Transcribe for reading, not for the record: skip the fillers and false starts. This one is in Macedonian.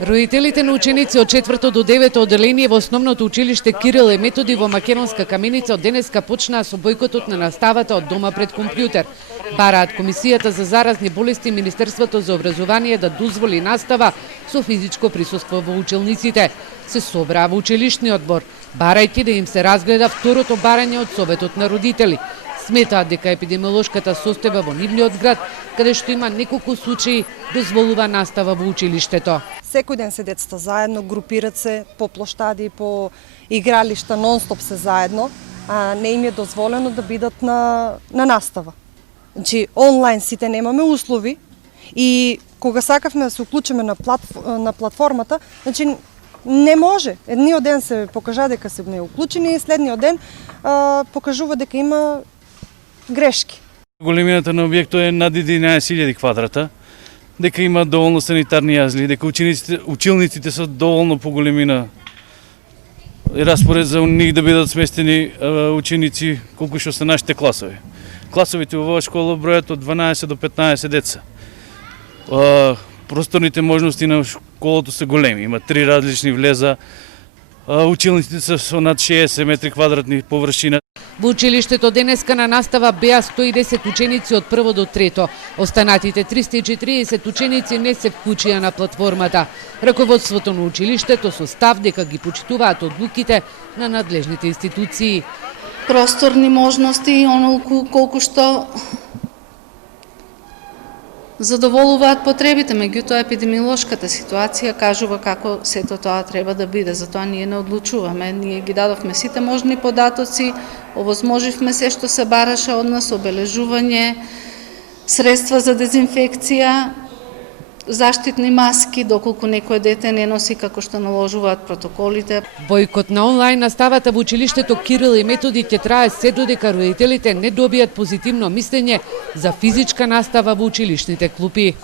Родителите на ученици од 4 до 9 одделение во основното училиште Кирил и Методи во Македонска Каменица од денеска почнаа со бојкотот на наставата од дома пред компјутер. Бараат Комисијата за заразни болести и Министерството за образование да дозволи настава со физичко присуство во училниците. Се собраа во училишниот одбор, барајќи да им се разгледа второто барање од Советот на родители. Сметаат дека епидемиолошката состојба во нивниот град, каде што има неколку случаи, дозволува настава во училиштето. Секој ден се децата заедно, групират се по плоштади, по игралишта, нон-стоп се заедно, а не им е дозволено да бидат на настава. Значи, онлайн сите немаме услови и кога сакавме да се уклучиме на платформата, значи не може. Едниот ден се покажа дека се не уклучени и следниот ден покажува дека има грешки. Големината на објектот е над 11.000 квадрата, дека има доволно санитарни јазли, дека училниците се доволно по големина и распоред за нив да бидат сместени ученици колку што се нашите класови. Класовите во оваа школа бројат од 12 до 15 деца. Просторните можности на школото се големи, има 3 различни влеза, училниците се со над 60 метри квадратни површина. Во училиштето денеска на настава беа 110 ученици од прво до трето. Останатите 340 ученици не се вклучија на платформата. Раководството на училиштето со став дека ги почитуваат одлуките на надлежните институции. Просторни можности, онолку колку што задоволуваат потребите, меѓутоа епидемиолошката ситуација кажува како сето тоа треба да биде, затоа ние не одлучуваме. Ние ги дадовме сите можни податоци, овозможивме се што се бараше од нас, обележување, средства за дезинфекција, заштитни маски, доколку некој дете не носи како што наложуваат протоколите. Бојкот на онлайн наставата во училиштето Кирил и Методи ќе трае се додека родителите не добијат позитивно мислење за физичка настава во училишните клупи.